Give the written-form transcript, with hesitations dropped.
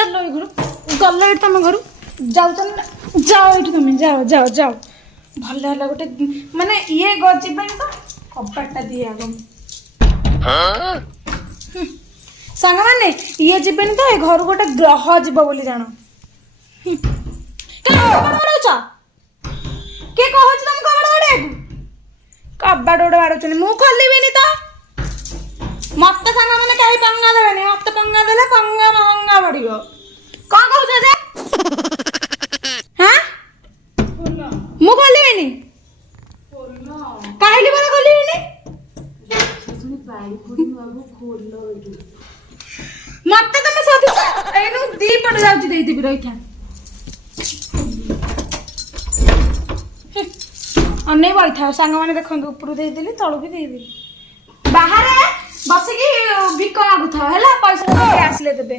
चलो ये घर गल ये तुम घर जाओ जाओ ये तुम जाओ जाओ जाओ भल है गोटे माने ये गजी तो कबाटा दिए आग सांग मैंने ये जीवन तो घर गोटे ग्रह जीव बोली जान किए कह तुम कबाड़ बाड़े कबाड़ गोटे बाड़ुन मु खोलि तो मत सांग मैंने कहीं पंगा देवे मत पंगा देले पंगा महंगा पड़ो कौन कह हाँ मु खोलि कहली बोले खोलि मत तुम सदी दी पट जाऊँगी रही अने बही था सांग मैंने देखो ऊपर देदेली तलू भी देदेली बाहर बसिकी भिक मागुथा है पैसा आसिले देबे।